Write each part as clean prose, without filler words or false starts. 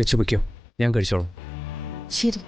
ലച്ചു വയ്ക്കോ, ഞാൻ കഴിച്ചോളാം. ശരി.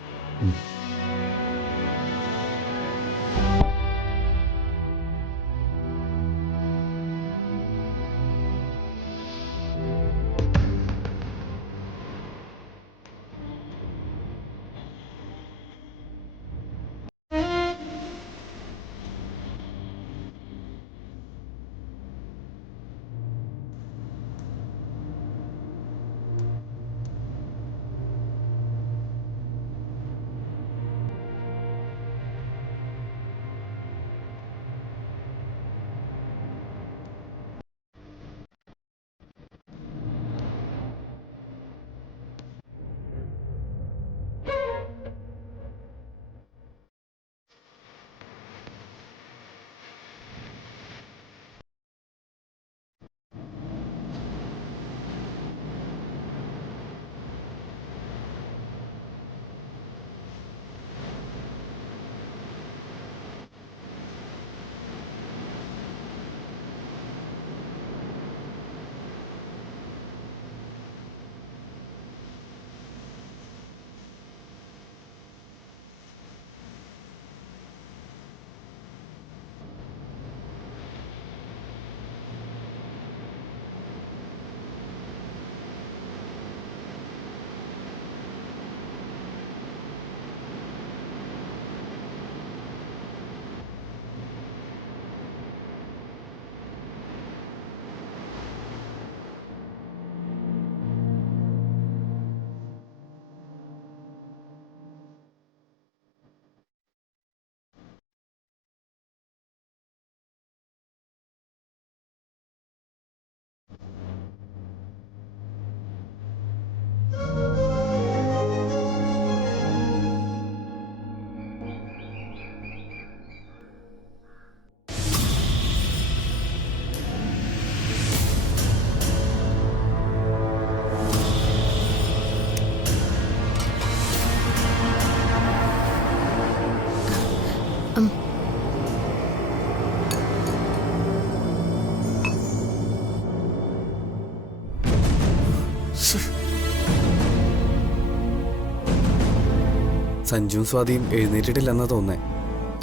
സഞ്ജുവും സ്വാതിയും എഴുന്നേറ്റിട്ടില്ലെന്നാ തോന്നേ.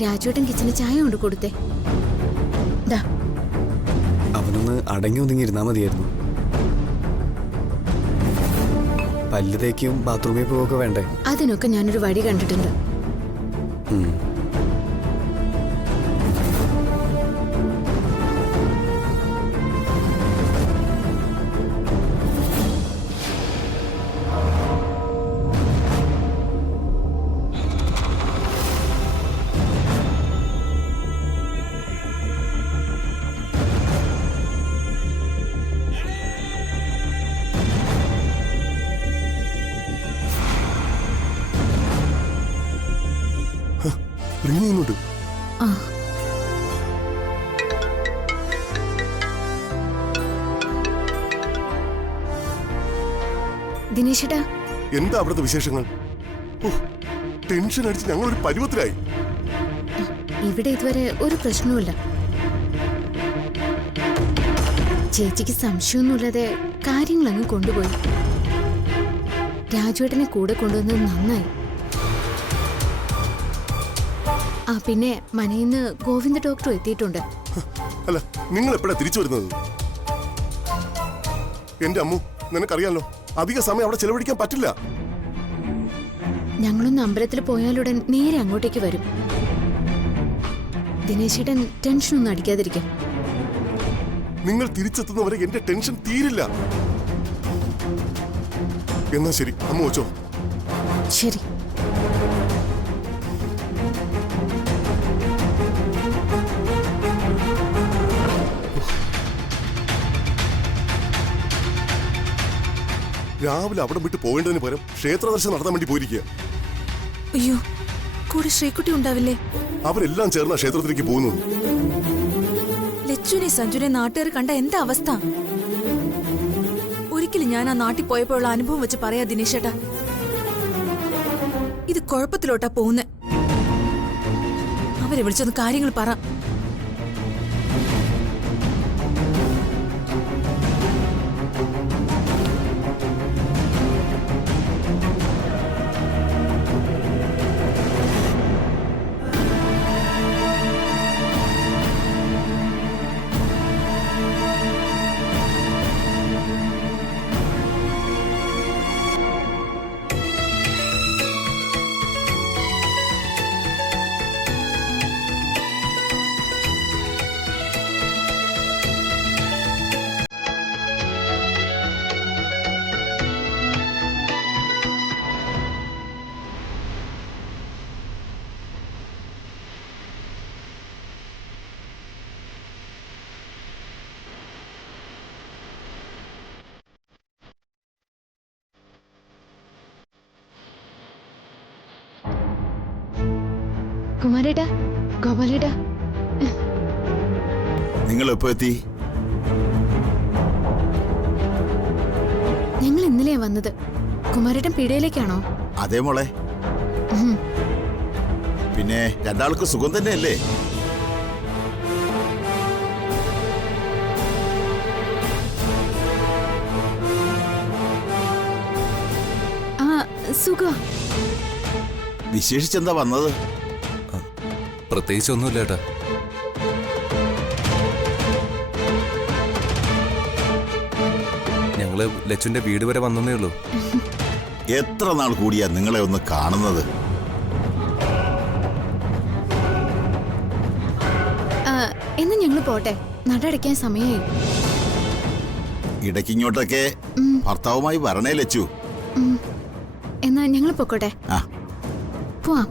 രാജുവേട്ടൻ കിച്ചന് ചായ കൊണ്ട് കൊടുത്തേ. അവനൊന്ന് അടങ്ങി ഒതുങ്ങിയിരുന്നാ മതിയായിരുന്നു. പല്ല് തേക്കും ബാത്റൂമിൽ പോവുകയൊക്കെ വേണ്ടേ? അതിനൊക്കെ ഞാനൊരു വഴി കണ്ടിട്ടുണ്ട്. ദിനേശേട്ടാ, എന്താ അവിടുത്തെ വിശേഷങ്ങൾ? ടെൻഷൻ അടിച്ച് ഞങ്ങൾ ഒരു പരുവത്തിലായി. ഇവിടെ ഇതുവരെ ഒരു പ്രശ്നവുമില്ല. ചേച്ചിക്ക് സംശയമൊന്നുമില്ലാതെ കാര്യങ്ങൾ അങ്ങ് കൊണ്ടുപോയി. രാജുവേട്ടനെ കൂടെ കൊണ്ടുവന്നത് നന്നായി. പിന്നെ മനയിന്ന് ഗോവിന്ദ ഡോക്ടർ എത്തിയിട്ടുണ്ട്. അല്ല, നിങ്ങൾ എപ്പോഴാ തിരിച്ചു വരുന്നത്? എന്റെ അമ്മു, നിനക്കറിയാലോ, അധിക സമയം അവിടെ ചെലവഴിക്കാൻ പറ്റില്ല. ഞങ്ങളൊന്ന് അമ്പലത്തിൽ പോയാലുടൻ നേരെ അങ്ങോട്ടേക്ക് വരും. ദിനേശേട്ടൻ ടെൻഷനൊന്നും അടിക്കാതിരിക്കും. നിങ്ങൾ തിരിച്ചെത്തുന്നവരെ എന്റെ ടെൻഷൻ തീരില്ല. എന്നാ ശരി, അമ്മ വെച്ചോ. ശരി. രാവിലെ അവിടെ വിട്ട് പോകേണ്ടതിന് പകരം ക്ഷേത്ര ദർശനം നടത്താൻ വേണ്ടി പോയിരിക്കുക. അയ്യോ, കൂടെ ശ്രീകുട്ടി ഉണ്ടാവില്ലേ? അവരെല്ലാം ചേർന്ന ക്ഷേത്രത്തിലേക്ക് പോകുന്നത്. ലച്ചുനെ സഞ്ജുനെ നാട്ടുകാർ കണ്ട എന്താ അവസ്ഥ? ഒരിക്കലും ഞാൻ ആ നാട്ടിൽ പോയപ്പോഴുള്ള അനുഭവം വെച്ച് പറയാ ദിനേശേട്ടാ, ഇത് കുഴപ്പത്തിലോട്ടാ പോകുന്നേ. അവരെ വിളിച്ചൊന്ന് കാര്യങ്ങൾ പറ. കുമാരേട്ടാ, ഗോപാലേട്ടാ, നിങ്ങൾ എപ്പോ എത്തി? ഞങ്ങൾ ഇന്നലെയാ വന്നത്. കുമാരേട്ടൻ പീടികയിലേക്കാണോ? അതേ മോളെ. ഉം. പിന്നെ രണ്ടാൾക്ക് സുഖം തന്നെയല്ലേ? ആ, സുഖം. വിശേഷിച്ചെന്താ വന്നത്? പ്രത്യേകിച്ച് ഒന്നുമില്ല ഏട്ടാ. ഞങ്ങള് ലച്ചുന്റെ വീട് വരെ വന്നേ ഉള്ളൂ. എത്ര നാൾ കൂടിയാ നിങ്ങളെ ഒന്ന് കാണുന്നത്? എന്ന് ഞങ്ങൾ പോട്ടെ, നടയടയ്ക്കാൻ സമയമായി. ഇടയ്ക്കിങ്ങോട്ടൊക്കെ ഭർത്താവുമായി വരണേ ലച്ചു. എന്നാ ഞങ്ങൾ പൊക്കോട്ടെ. ആ, പോവാം.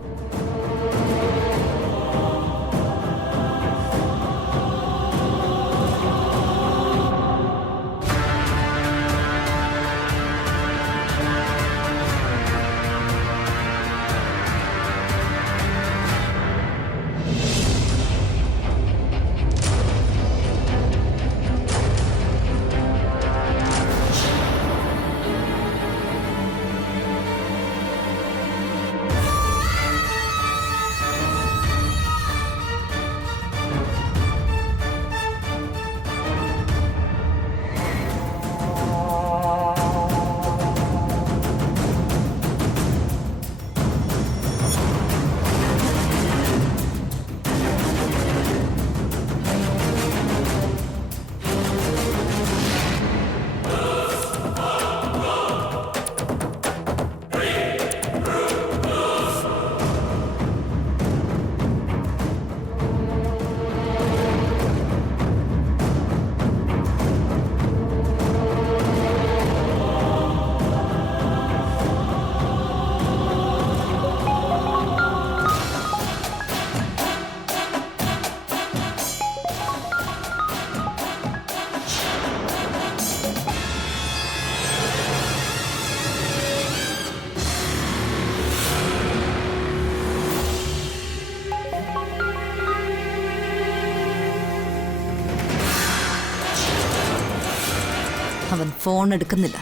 അവൻ ഫോൺ എടുക്കുന്നില്ല.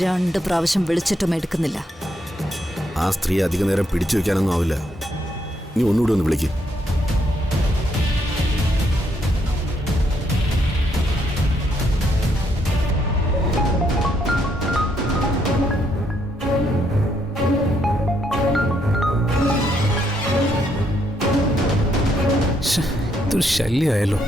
2 പ്രാവശ്യം വിളിച്ചിട്ടും എടുക്കുന്നില്ല. ആ സ്ത്രീ അധിക നേരം പിടിച്ചു വെക്കാനൊന്നും ആവില്ല. നീ ഒന്നുകൂടി ഒന്ന് വിളിക്ക്. ഇതൊരു ശല്യമായല്ലോ.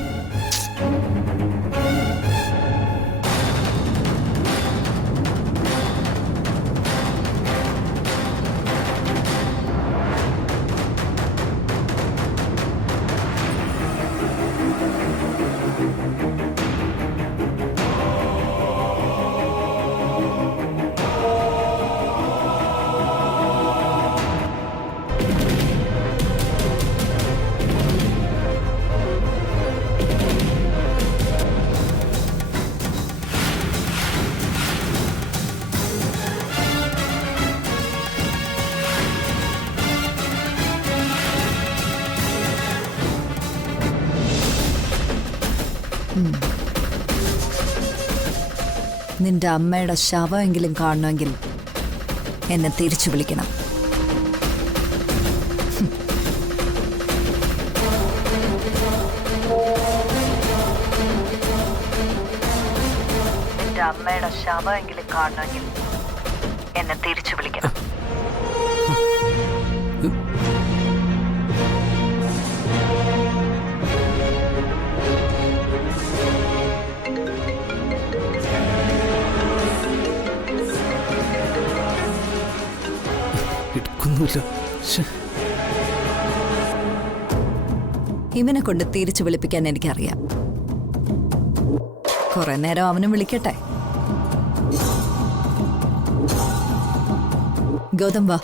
നിന്റെ അമ്മയുടെ ശവമെങ്കിലും കാണണമെങ്കിൽ എന്നെ തിരിച്ചു വിളിക്കണം. നിന്റെ അമ്മയുടെ ശവമെങ്കിലും കാണണമെങ്കിൽ എന്നെ തിരിച്ചു വിളിക്കണം. എടുക്കുന്നില്ല. ഇവനെ കൊണ്ട് തിരിച്ചു വിളിപ്പിക്കാൻ എനിക്കറിയാം. കുറെ നേരം അവനും വിളിക്കട്ടെ. ഗൗതം വാ.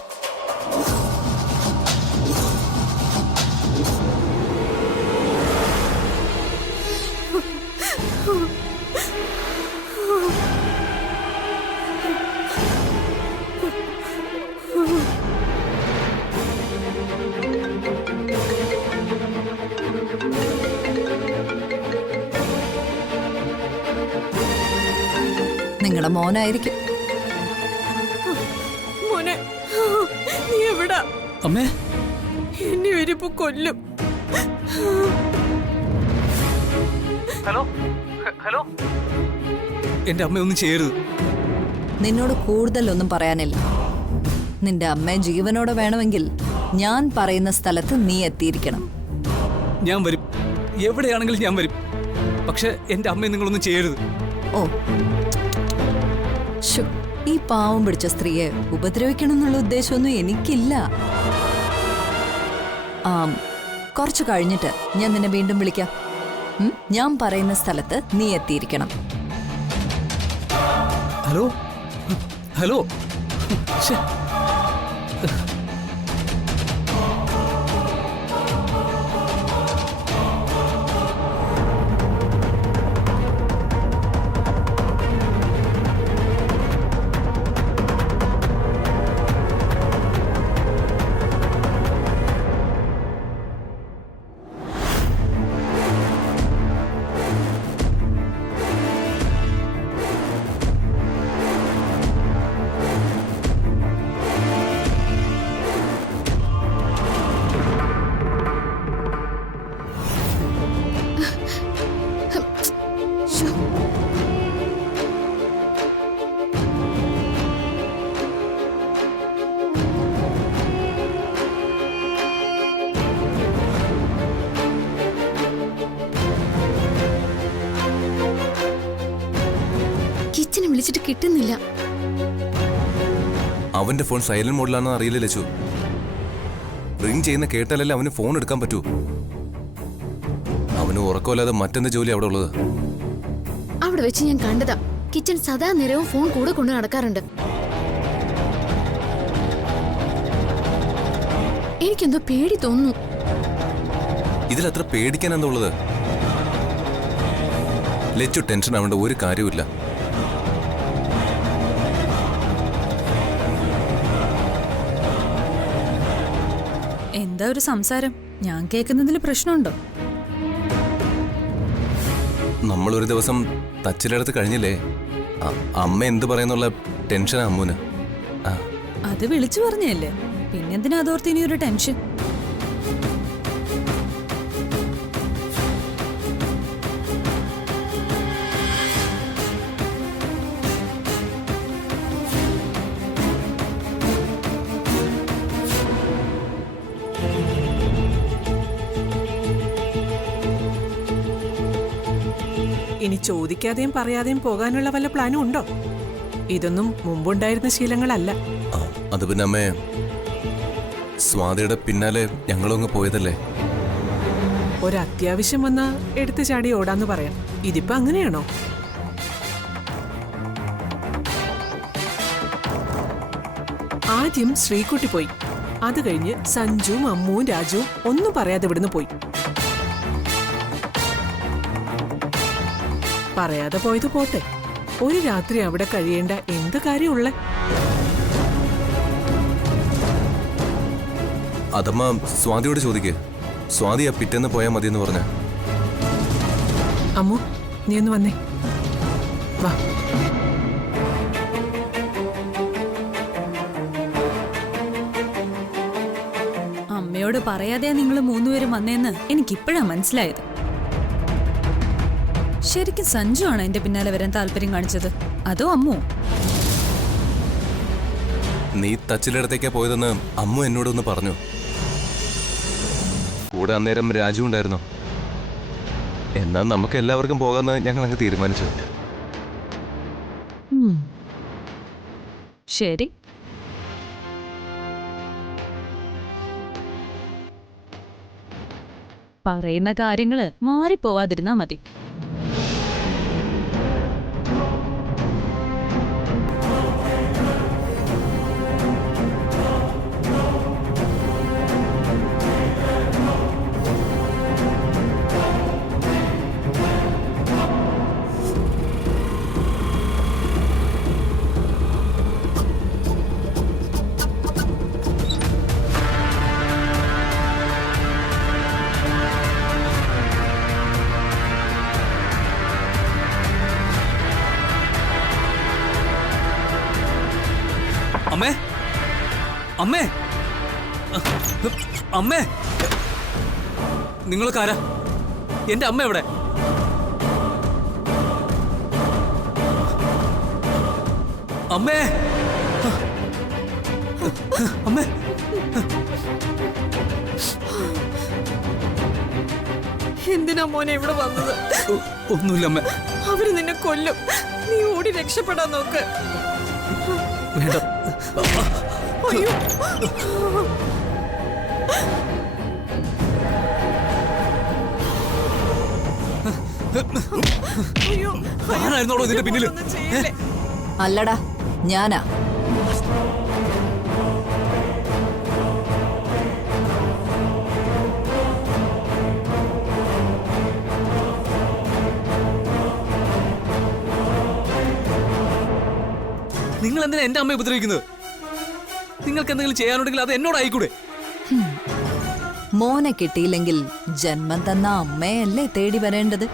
അവളുടെ മോനായിരിക്കും. മോനെ, നീ എവിടാ? അമ്മേ, എന്നെ ഒരുപ്പ് കൊല്ലും. ഹലോ, എന്റെ അമ്മ ഒന്നും ചെയ്യരുത്. നിന്നോട് കൂടുതലൊന്നും പറയാനില്ല. നിന്റെ അമ്മ ജീവനോടെ വേണമെങ്കിൽ ഞാൻ പറയുന്ന സ്ഥലത്ത് നീ എത്തിയിരിക്കണം. ഞാൻ വരും, എവിടെയാണെങ്കിലും ഞാൻ വരും. പക്ഷെ എന്റെ അമ്മയെ നിങ്ങളൊന്നും ചെയ്യരുത്. ഓ, ശോ, ഈ പാവം പിടിച്ച സ്ത്രീയെ ഉപദ്രവിക്കണം എന്നുള്ള ഉദ്ദേശമൊന്നും എനിക്കില്ല. കുറച്ചു കഴിഞ്ഞിട്ട് ഞാൻ നിന്നെ വീണ്ടും വിളിക്കാം. ഞാൻ പറയുന്ന സ്ഥലത്ത് നീ എത്തിയിരിക്കണം. Hello, hello. ശ്ശെ. ശ്ശോ. കിച്ചനെ വിളിച്ചിട്ട് കിട്ടുന്നില്ല. അവന്റെ ഫോൺ സൈലന്റ് മോഡിലാണെന്ന് അറിയില്ല ലച്ചു. റിംഗ് ചെയ്യുന്ന കേട്ടാലല്ലേ അവന് ഫോൺ എടുക്കാൻ പറ്റൂ. അവന് ഉറക്കമില്ലാതെ മറ്റെന്ത് ജോലി അവിടെ ഉള്ളത്? അവിടെ വെച്ച് ഞാൻ കണ്ടതാ. കിച്ചൻ സദാ നേരവും ഫോൺ കൂടെ കൊണ്ട് നടക്കാറുണ്ട്. എനിക്കെന്തോ പേടി തോന്നുന്നു. ഇതിലത്ര പേടിക്കാൻ എന്താ ഉള്ളത്? ലച്ചു ടെൻഷൻ ആവേണ്ട ഒരു കാര്യമില്ല. എന്താ ഒരു സംസാരം? ഞാൻ കേൾക്കുന്നതിൽ പ്രശ്നമുണ്ടോ? നമ്മളൊരു ദിവസം തച്ചിലെടുത്ത് കഴിഞ്ഞില്ലേ? അമ്മ എന്ത് പറയുന്നുള്ള ടെൻഷനാ അമ്മൂന്. അത് വിളിച്ചു പറഞ്ഞല്ലേ, പിന്നെന്തിനാ അതോർത്ത് ഇനി ഒരു ടെൻഷൻ? ഇനി ചോദിക്കാതെയും പറയാതെയും പോകാനുള്ള വല്ല പ്ലാനും ഉണ്ടോ? ഇതൊന്നും മുമ്പുണ്ടായിരുന്ന ശീലങ്ങളല്ല. അത് പിന്നെ അമ്മേ, സ്വാതിയുടെ പിന്നാലെ ഞങ്ങളങ്ങ് പോയതല്ലേ. ഒരത്യാവശ്യം വന്നാ എടുത്തു ചാടി ഓടാന്ന് പറയാം. ഇതിപ്പോ അങ്ങനെയാണോ? ആദ്യം ശ്രീകുട്ടി പോയി. അത് കഴിഞ്ഞ് സഞ്ജുവും അമ്മുവും രാജുവും ഒന്നും പറയാതെ ഇവിടുന്ന് പോയി. പറയാതെ പോയത് പോട്ടെ, ഒരു രാത്രി അവിടെ കഴിയേണ്ട എന്ത് കാര്യമുള്ള? അതമ്മ സ്വാതിയോട് ചോദിക്ക്. സ്വാതി ആ പിറ്റേന്ന് പോയാൽ മതിയെന്ന് പറഞ്ഞ. അമ്മു, നീ ഒന്ന് വന്നേ, വാ. അമ്മയോട് പറയാതെ നിങ്ങൾ മൂന്നുപേരും വന്നേന്ന് എനിക്കിപ്പോഴാ മനസ്സിലായത്. ശരിക്കും സഞ്ജു ആണ് എന്റെ പിന്നാലെ വരാൻ താല്പര്യം കാണിച്ചത്, അതോ അമ്മു? നീ തച്ചിലടത്തേക്കാ പോയതെന്ന് അമ്മു എന്നോടൊന്ന് പറഞ്ഞു. കൂടെ അന്നേരം രാജു ഉണ്ടായിരുന്നു. എന്നാൽ നമുക്ക് എല്ലാവർക്കും പോകാമെന്ന് ഞങ്ങൾ അങ്ങ് തീരുമാനിച്ചു. ശരി, പറയുന്ന കാര്യങ്ങള് മാറിപ്പോവാതിരുന്നാ മതി. അമ്മേ അമ്മേ നിങ്ങളൊക്കെ ആരാ? എന്റെ അമ്മ എവിടെ? അമ്മേ അമ്മേ എന്തിനാ മോനെ ഇവിടെ വന്നത്? ഒന്നുമില്ല അമ്മ. അവര് നിന്നെ കൊല്ലും. നീ ഓടി രക്ഷപ്പെടാൻ നോക്ക്. വേണ്ട. അയ്യോ അയ്യോ ആരായിരുന്നോളൂ ഇതിന്റെ പിന്നില്? ഒന്നും ചെയ്യല്ലേ. അല്ലടാ, ഞാനാ. നിങ്ങൾ എന്തിനാ എന്റെ അമ്മയെ ഉപദ്രവിക്കുന്നത്? നിങ്ങൾക്ക് എന്തെങ്കിലും ചെയ്യാനുണ്ടെങ്കിൽ അത് എന്നോടായിക്കൂടെ? മോനെ കിട്ടിയില്ലെങ്കിൽ ജന്മം തന്ന അമ്മയല്ലേ തേടി വരേണ്ടത്?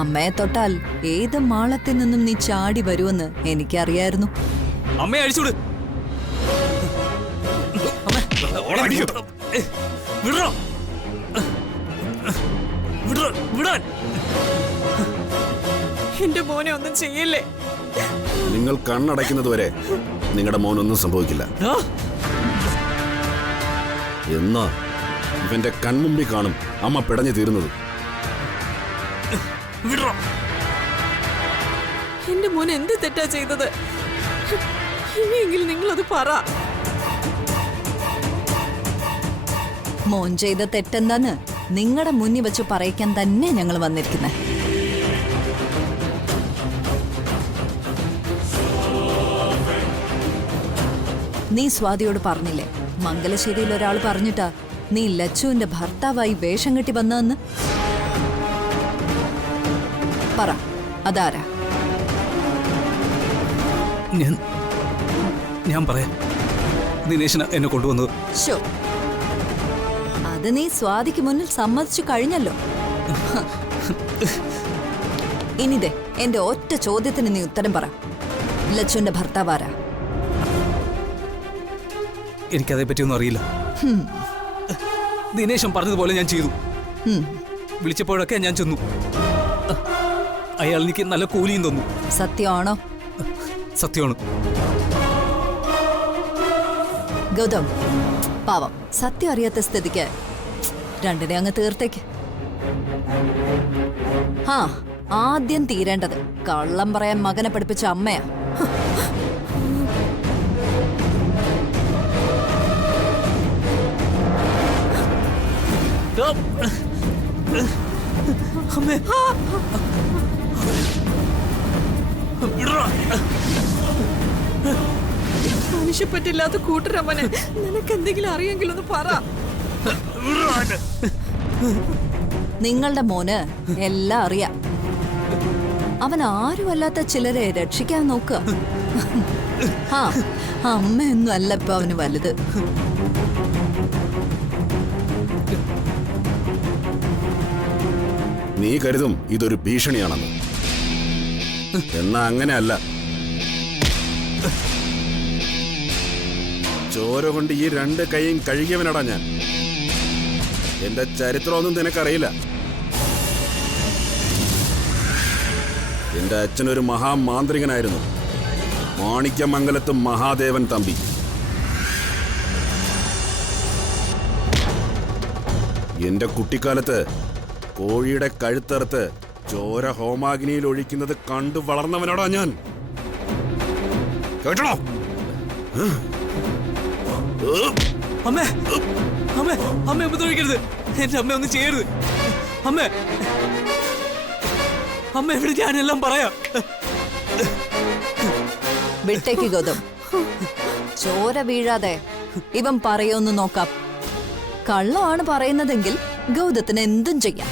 അമ്മയെ തൊട്ടാൽ ഏത് മാളത്തിൽ നിന്നും നീ ചാടി വരുമെന്ന് എനിക്കറിയായിരുന്നു. അമ്മയെ അഴിച്ചുവിട്. വിടറോ വിടാൻ. എന്റെ മോനെ ഒന്നും ചെയ്യല്ലേ. നിങ്ങൾ കണ്ണടയ്ക്കുന്നതുവരെ നിങ്ങളുടെ മോനൊന്നും സംഭവിക്കില്ല. എന്നാ ഇവന്റെ കൺമുമ്പിൽ കാണും അമ്മ പിടഞ്ഞു തീരുന്നത്. എന്റെ മോൻ എന്ത് തെറ്റാ ചെയ്തത്? ഇനിയെങ്കിലും നിങ്ങളത് പറ. മോൻ ചെയ്ത തെറ്റെന്താന്ന് നിങ്ങളുടെ മുന്നിൽ വെച്ച് പറയിക്കാൻ തന്നെ ഞങ്ങൾ വന്നിരിക്കുന്നത്. നീ സ്വാതിയോട് പറഞ്ഞില്ലേ മംഗലശ്ശേരിയിൽ ഒരാൾ പറഞ്ഞിട്ടാ നീ ലച്ചുവിന്റെ ഭർത്താവായി വേഷം കെട്ടി വന്നതെന്ന്? പറ, അതാരാ? ഞാൻ പറയാം. ദിനേശന എന്നെ കൊണ്ടുവന്നത്. ശോ, അത് നീ സ്വാതിക്ക് മുന്നിൽ സമ്മതിച്ചു കഴിഞ്ഞല്ലോ. ഇനിതേ എന്റെ ഒറ്റ ചോദ്യത്തിന് നീ ഉത്തരം പറ. ലച്ചുവിന്റെ ഭർത്താവാരാ? എനിക്കതേ പറ്റിയൊന്നും അറിയില്ല. ദിനേശൻ പറഞ്ഞതുപോലെ ഞാൻ ചെയ്തു. വിളിച്ചപ്പോഴൊക്കെ ഞാൻ ചെന്നു. അയാൾ എനിക്ക് നല്ല കൂലിയും തന്നു. സത്യമാണോ? സത്യമാണ്. ഗൗതം, പാവം സത്യം അറിയാത്ത സ്ഥിതിക്ക് രണ്ടിനെ അങ്ങ് തീർത്തേക്ക്. ആ, ആദ്യം തീരേണ്ടത് കള്ളം പറയാൻ മകനെ പഠിപ്പിച്ച അമ്മയാ. അമ്മേ, മനുഷ്യപ്പറ്റില്ലാത്ത കൂട്ടരമ്മനെ. നിനക്ക് എന്തെങ്കിലും അറിയെങ്കിലൊന്ന് പറ. നിങ്ങളുടെ മോന് എല്ലാം അറിയാം. അവൻ ആരുമല്ലാത്ത ചിലരെ രക്ഷിക്കാൻ നോക്കുക. ആ, അമ്മയൊന്നും അല്ല ഇപ്പൊ അവന് വലുത്. നീ കരുതും ഇതൊരു ഭീഷണിയാണെന്ന്. എന്നാ അങ്ങനെയല്ല. ചോര കൊണ്ട് ഈ രണ്ട് കൈയും കഴുകിയവനടാ ഞാൻ. എന്റെ ചരിത്രമൊന്നും നിനക്കറിയില്ല. എന്റെ അച്ഛനൊരു മഹാമാന്ത്രികനായിരുന്നു. മാണിക്യമംഗലത്ത് മഹാദേവൻ തമ്പി. എന്റെ കുട്ടിക്കാലത്ത് കോഴിയുടെ കഴുത്തറുത്ത് ചോര ഹോമാഗ്നിയിൽ ഒഴിക്കുന്നത് കണ്ടു വളർന്നവനോടാ ഞാൻ. കേട്ടോ? അമ്മേ, അമ്മേ, അമ്മ ഉപദ്രവിക്കരുത്. എന്റെ അമ്മ ഒന്നും ചെയ്യരുത്. അമ്മേ, അമ്മ ഇവിടെ ഞാനെല്ലാം പറയാം. വിട്ടേക്ക് ഗൗതം. ചോര വീഴാതെ ഇവൻ പറയൊന്ന് നോക്കാം. കള്ളമാണ് പറയുന്നതെങ്കിൽ ഗൗതത്തിന് എന്തും ചെയ്യാം.